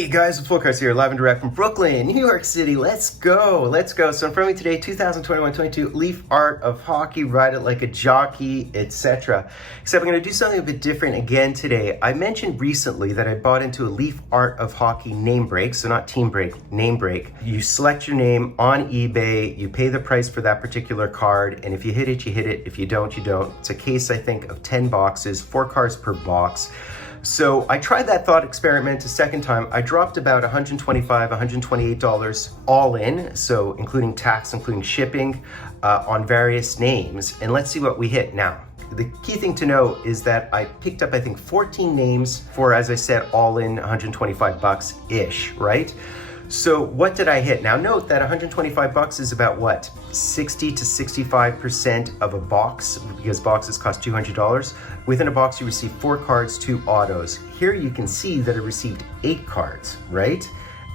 Hey guys, Fultoncards here, live and direct from Brooklyn, New York City. Let's go, let's go. So in front of me today, 2021-22 Leaf Art of Hockey, Ride It Like a Jockey, etc. Except I'm going to do something a bit different again today. I mentioned recently that I bought into a Leaf Art of Hockey name break, so not team break, name break. You select your name on eBay, you pay the price for that particular card, and if you hit it, you hit it. If you don't, you don't. It's a case, I think, of 10 boxes, 4 cards per box. So I tried that thought experiment a second time. I dropped about $125, $128 all in, so including tax, including shipping, on various names. And let's see what we hit now. The key thing to know is that I picked up, I think, 14 names for, as I said, all in 125 bucks-ish, right? So what did I hit? Now note that 125 bucks is about what? 60 to 65% of a box, because boxes cost $200. Within a box you receive 4 cards, 2 autos. Here you can see that I received 8 cards, right?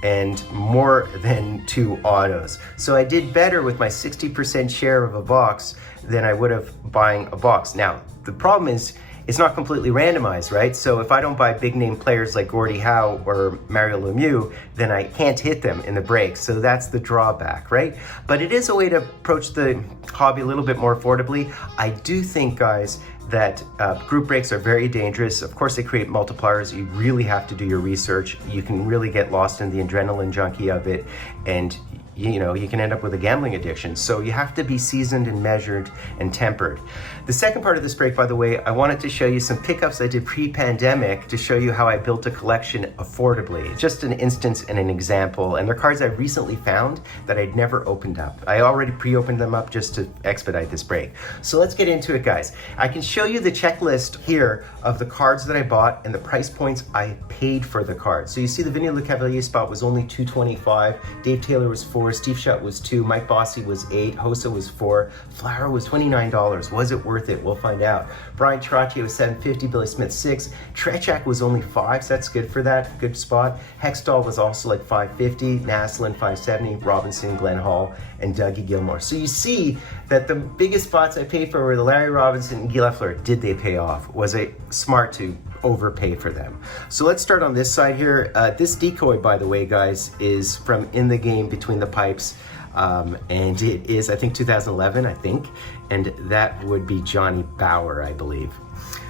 And more than 2 autos. So I did better with my 60% share of a box than I would have buying a box. Now, the problem is, it's not completely randomized, right? So if I don't buy big name players like Gordie Howe or Mario Lemieux, then I can't hit them in the break. So that's the drawback, right? But it is a way to approach the hobby a little bit more affordably. I do think, guys, that group breaks are very dangerous. Of course, they create multipliers. You really have to do your research. You can really get lost in the adrenaline junkie of it, and you know, you can end up with a gambling addiction. So you have to be seasoned and measured and tempered. The second part of this break, by the way, I wanted to show you some pickups I did pre-pandemic to show you how I built a collection affordably. Just an instance and an example. And they're cards I recently found that I'd never opened up. I already pre-opened them up just to expedite this break. So let's get into it, guys. I can show you the checklist here of the cards that I bought and the price points I paid for the cards. So you see the Vinny LeCavalier spot was only $225. Dave Taylor was $4. Steve Shutt was $2, Mike Bossy was $8, Hossa was $4, Flower was $29. Was it worth it? We'll find out. Brian Trottier was $7.50, Billy Smith $6, Trechak was only $5, so that's good for that, good spot. Hextall was also like $5.50, Naslin $5.70, Robinson, Glenn Hall, and Dougie Gilmore. So you see that the biggest spots I paid for were the Larry Robinson and Guy Lafleur. Did they pay off? Was it smart to overpay for them? So let's start on this side here. This decoy, by the way, guys, is from In the Game Between the Pipes, and it is, I think, 2011, I think, and that would be Johnny Bauer, I believe.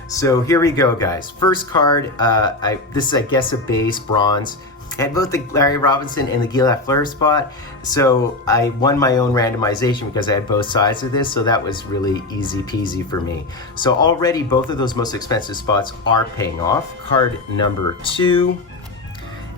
So here we go, guys. First card, this is, I guess, a base bronze. I had both the Larry Robinson and the Guy Lafleur spot, so I won my own randomization because I had both sides of this, so that was really easy peasy for me. So already both of those most expensive spots are paying off. Card number 2,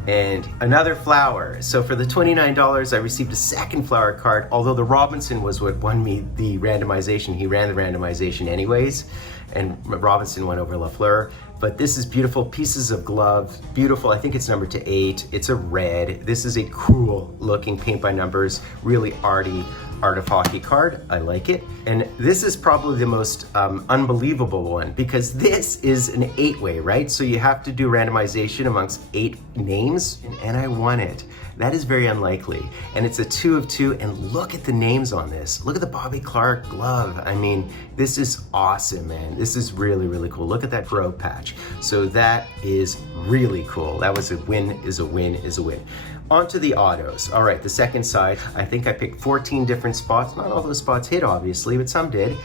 and another Flower. So for the $29, I received a second Flower card, although the Robinson was what won me the randomization. He ran the randomization anyways, and Robinson went over Lafleur. But this is beautiful, pieces of glove, beautiful. I think it's number to 8. It's a red. This is a cool looking paint by numbers, really arty Art of Hockey card. I like it. And this is probably the most unbelievable one, because this is an 8-way, right? So you have to do randomization amongst 8 names, and I won it. That is very unlikely. And it's a 2 of 2, and look at the names on this. Look at the Bobby Clark glove. I mean, this is awesome, man. This is really, really cool. Look at that pro patch. So that is really cool. That was a win, is a win, is a win. On to the autos. All right, the second side, I think I picked 14 different spots. Not all those spots hit, obviously, but some did.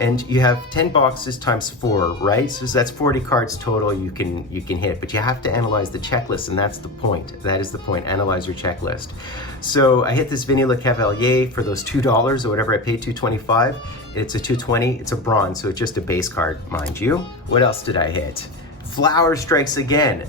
And you have 10 boxes times 4, right? So that's 40 cards total you can hit, but you have to analyze the checklist, and that's the point. That is the point, analyze your checklist. So I hit this Vinny LeCavalier for those $2 or whatever I paid, $2.25. It's a $2.20, it's a bronze, so it's just a base card, mind you. What else did I hit? Flower strikes again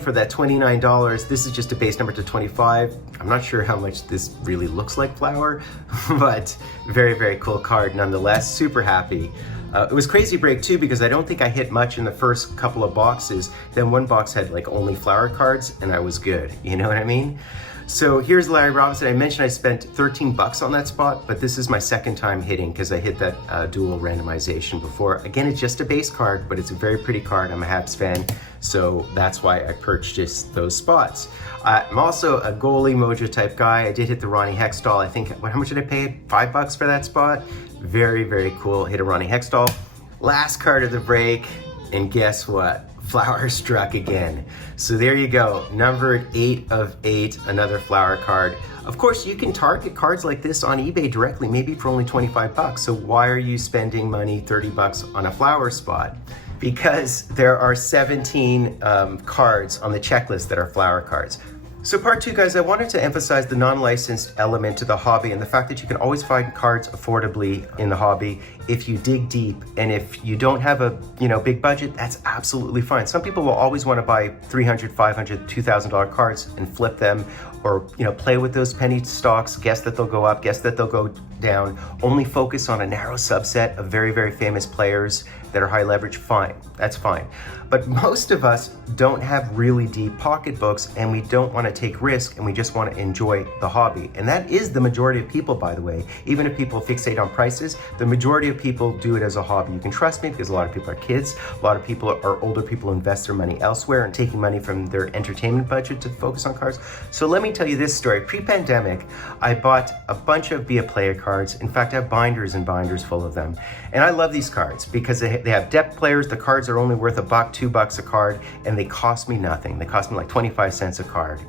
for that $29. This is just a base number to 25. I'm not sure how much this really looks like Flower, but very, very cool card nonetheless. Super happy. It was crazy break too, because I don't think I hit much in the first couple of boxes. Then one box had like only Flower cards, and I was good. You know what I mean? So here's Larry Robinson. I mentioned I spent 13 bucks on that spot, but this is my second time hitting because I hit that dual randomization before. Again, it's just a base card, but it's a very pretty card. I'm a Habs fan, so that's why I purchased those spots. I'm also a goalie mojo type guy. I did hit the Ronnie Hextall. I think, how much did I pay? 5 bucks for that spot. Very, very cool. Hit a Ronnie Hextall. Last card of the break, and guess what? Flower struck again. So there you go, numbered 8 of 8, another flower card. Of course, you can target cards like this on eBay directly, maybe for only 25 bucks. So why are you spending money, 30 bucks on a flower spot? Because there are 17 cards on the checklist that are flower cards. So part 2, guys, I wanted to emphasize the non-licensed element to the hobby and the fact that you can always find cards affordably in the hobby if you dig deep. And if you don't have a big budget, that's absolutely fine. Some people will always want to buy $300, $500, $2,000 cards and flip them, or play with those penny stocks, guess that they'll go up, guess that they'll go down, only focus on a narrow subset of very, very famous players that are high leverage. Fine, that's fine. But most of us don't have really deep pocketbooks, and we don't want to take risk, and we just want to enjoy the hobby. And that is the majority of people, by the way. Even if people fixate on prices, the majority of people do it as a hobby. You can trust me, because a lot of people are kids, a lot of people are older people who invest their money elsewhere and taking money from their entertainment budget to focus on cards. So let me tell you this story. Pre-pandemic, I bought a bunch of Be a Player cards. In fact, I have binders and binders full of them. And I love these cards because they have depth players. The cards are only worth $1, $2 a card, and they cost me nothing. They cost me like 25 cents a card.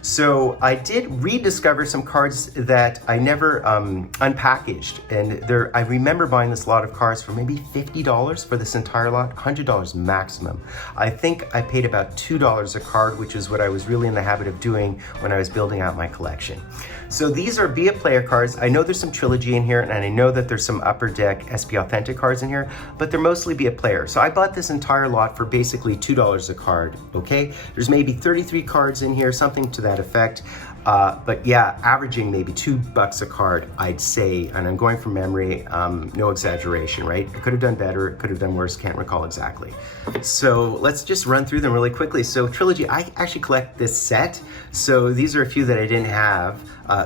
So I did rediscover some cards that I never unpackaged, and I remember buying this lot of cards for maybe $50 for this entire lot, $100 maximum. I think I paid about $2 a card, which is what I was really in the habit of doing when I was building out my collection. So these are Be a Player cards. I know there's some Trilogy in here, and I know that there's some Upper Deck SP Authentic cards in here, but they're mostly Be a Player. So I bought this entire lot for basically $2 a card, okay? There's maybe 33 cards in here, something to that effect. But yeah, averaging maybe $2 a card, I'd say, and I'm going from memory, no exaggeration, right? I could have done better, could have done worse, can't recall exactly. So let's just run through them really quickly. So Trilogy, I actually collect this set. So these are a few that I didn't have.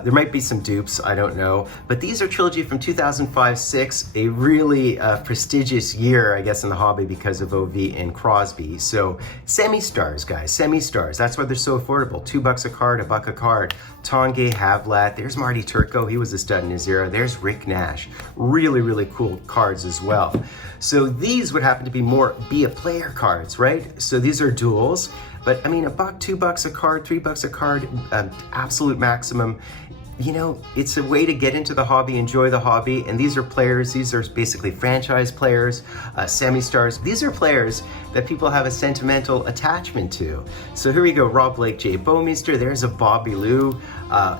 There might be some dupes, I don't know. But these are Trilogy from 2005-06, a really prestigious year, I guess, in the hobby because of OV and Crosby. So semi-stars, guys, semi-stars. That's why they're so affordable. $2 a card, $1 a card. Tongay, Havlat, there's Marty Turco, he was a stud in his era. There's Rick Nash. Really, really cool cards as well. So these would happen to be more Be a Player cards, right? So these are duels. But I mean, $1, $2 a card, $3 a card, absolute maximum. It's a way to get into the hobby, enjoy the hobby. And these are players, these are basically franchise players, semi-stars. These are players that people have a sentimental attachment to. So here we go, Rob Blake, Jay Bowmeister, there's a Bobby Lou,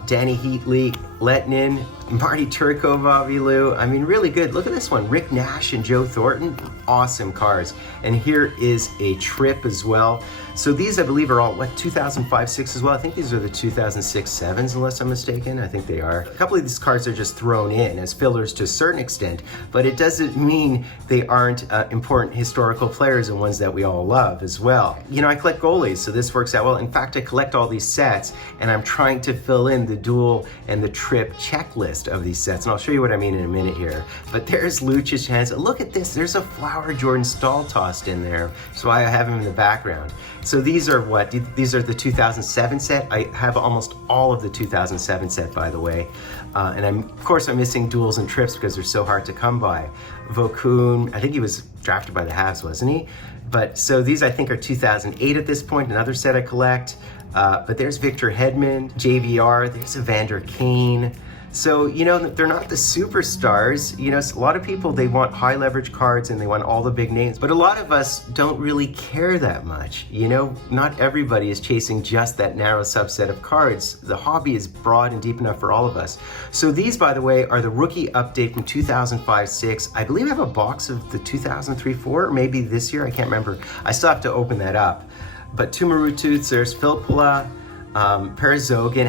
Danny Heatley, Letnin, Marty Turco, Bobby Lou. I mean, really good. Look at this one, Rick Nash and Joe Thornton, awesome cards. And here is a Trip as well. So these, I believe, are all, 2005-06 as well? I think these are the 2006-07s, unless I'm mistaken. I think they are. A couple of these cards are just thrown in as fillers to a certain extent, but it doesn't mean they aren't important historical players and ones that we all love as well. I collect goalies, so this works out well. In fact, I collect all these sets, and I'm trying to fill in the duel and the trip checklist of these sets, and I'll show you what I mean in a minute here. But there's Lucic Hansen. Look at this. There's a Flower Jordan Stahl tossed in there. That's why I have him in the background. So these are what? These are the 2007 set. I have almost all of the 2007 set, by the way. And of course, I'm missing duels and trips because they're so hard to come by. Vokun, I think he was drafted by the Habs, wasn't he? But so these, I think, are 2008 at this point, another set I collect. But there's Victor Hedman, JVR, there's Evander Kane. So, they're not the superstars. A lot of people, they want high leverage cards and they want all the big names, but a lot of us don't really care that much. Not everybody is chasing just that narrow subset of cards. The hobby is broad and deep enough for all of us. So these, by the way, are the rookie update from 2005-06. I believe I have a box of the 2003-04, or maybe this year, I can't remember. I still have to open that up. But Tumaru Toots, there's Filppula, Parazogan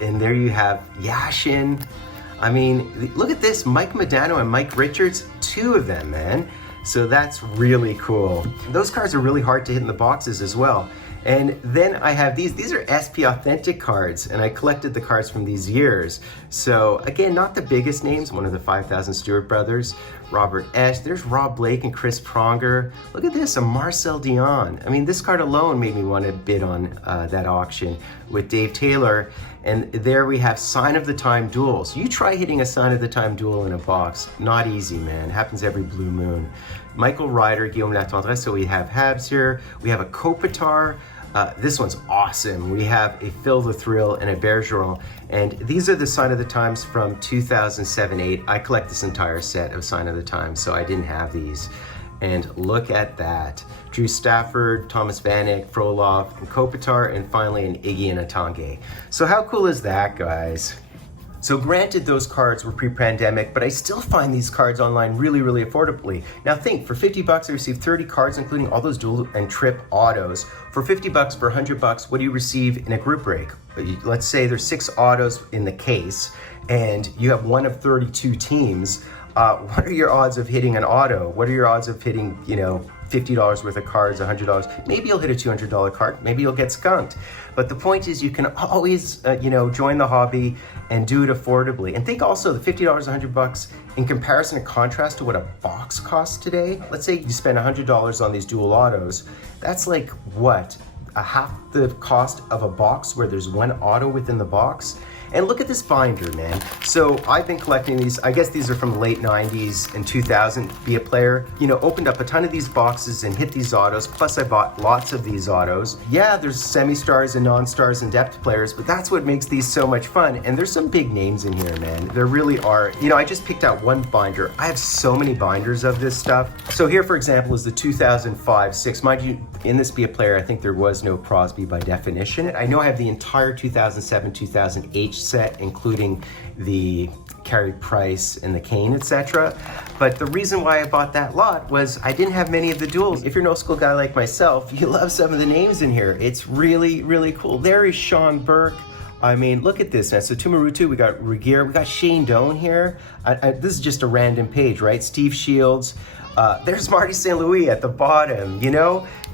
and there you have Yashin. I mean, look at this, Mike Modano and Mike Richards, 2 of them, man. So that's really cool. Those cards are really hard to hit in the boxes as well. And then I have these are SP Authentic cards, and I collected the cards from these years. So again, not the biggest names, one of the 5,000 Stewart brothers, Robert Esch, there's Rob Blake and Chris Pronger. Look at this, a Marcel Dion. I mean, this card alone made me want to bid on that auction with Dave Taylor. And there we have Sign of the Time duels. You try hitting a Sign of the Time duel in a box. Not easy, man. Happens every blue moon. Michael Ryder, Guillaume Latendresse. So we have Habs here. We have a Kopitar. This one's awesome. We have a Phil the Thrill and a Bergeron. And these are the Sign of the Times from 2007-8. I collect this entire set of Sign of the Times, so I didn't have these. And look at that. Drew Stafford, Thomas Vanek, Frolov, and Kopitar, and finally an Iggy and a Tanguay. So how cool is that, guys? So granted, those cards were pre-pandemic, but I still find these cards online really, really affordably. Now think, for 50 bucks, I received 30 cards, including all those dual and trip autos. For 50 bucks, for 100 bucks, what do you receive in a group break? Let's say there's 6 autos in the case, and you have one of 32 teams. What are your odds of hitting an auto? What are your odds of hitting, $50 worth of cards, $100? Maybe you'll hit a $200 card. Maybe you'll get skunked. But the point is, you can always, join the hobby and do it affordably. And think also the $50, $100 in comparison and contrast to what a box costs today. Let's say you spend $100 on these dual autos. That's like what? A half the cost of a box where there's one auto within the box. And look at this binder, man. So I've been collecting these. I guess these are from the late 90s and 2000. Be a player, opened up a ton of these boxes and hit these autos. Plus I bought lots of these autos. Yeah, there's semi-stars and non-stars and depth players, but that's what makes these so much fun. And there's some big names in here, man. There really are. I just picked out one binder. I have so many binders of this stuff. So here, for example, is the 2005-6. Mind you, in this Be a Player, I think there was no Crosby by definition. I know I have the entire 2007-2008 set, including the Carey Price and the Kane, etc. But the reason why I bought that lot was I didn't have many of the duels. If you're an old school guy like myself, you love some of the names in here. It's really, really cool. There is Sean Burke. I mean, look at this, man. So Tumarutu, we got Regier, we got Shane Doan here. This is just a random page, right? Steve Shields. There's Marty St. Louis at the bottom,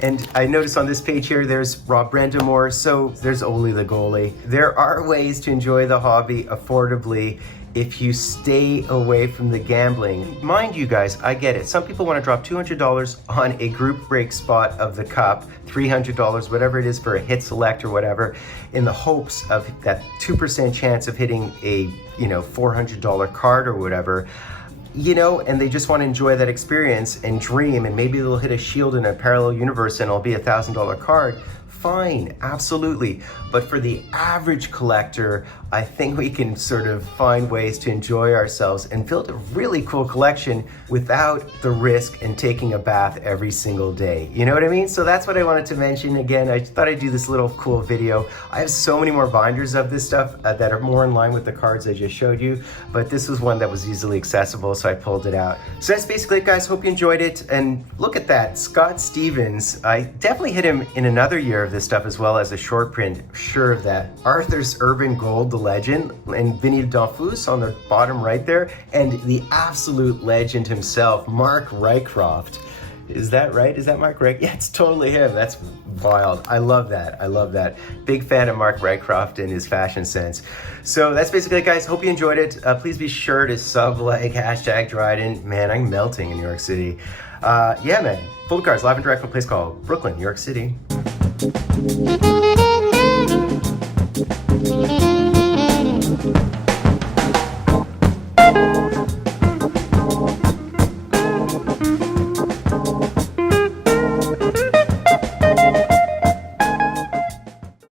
And I noticed on this page here, there's Rob Brendamore. So there's Oli the goalie. There are ways to enjoy the hobby affordably if you stay away from the gambling. Mind you guys, I get it. Some people want to drop $200 on a group break spot of the cup, $300, whatever it is for a hit select or whatever, in the hopes of that 2% chance of hitting a, $400 card or whatever. And they just want to enjoy that experience and dream, and maybe they'll hit a shield in a parallel universe and it'll be a $1,000 card. Fine, absolutely. But for the average collector, I think we can sort of find ways to enjoy ourselves and build a really cool collection without the risk and taking a bath every single day. You know what I mean? So that's what I wanted to mention. Again, I thought I'd do this little cool video. I have so many more binders of this stuff that are more in line with the cards I just showed you, but this was one that was easily accessible, so I pulled it out. So that's basically it, guys. Hope you enjoyed it. And look at that, Scott Stevens. I definitely hit him in another year of this stuff as well as a short print, sure of that. Arthur's Urban Gold, the legend, and Vinny Donfus on the bottom right there, and the absolute legend himself, Mark Rycroft. Is that right? Is that Mark Rycroft? Yeah, it's totally him. That's wild. I love that. I love that. Big fan of Mark Rycroft and his fashion sense. So that's basically it, guys. Hope you enjoyed it. Please be sure to sub-like, hashtag Dryden. Man, I'm melting in New York City. Yeah, man. Fultoncards, live and direct from a place called Brooklyn, New York City.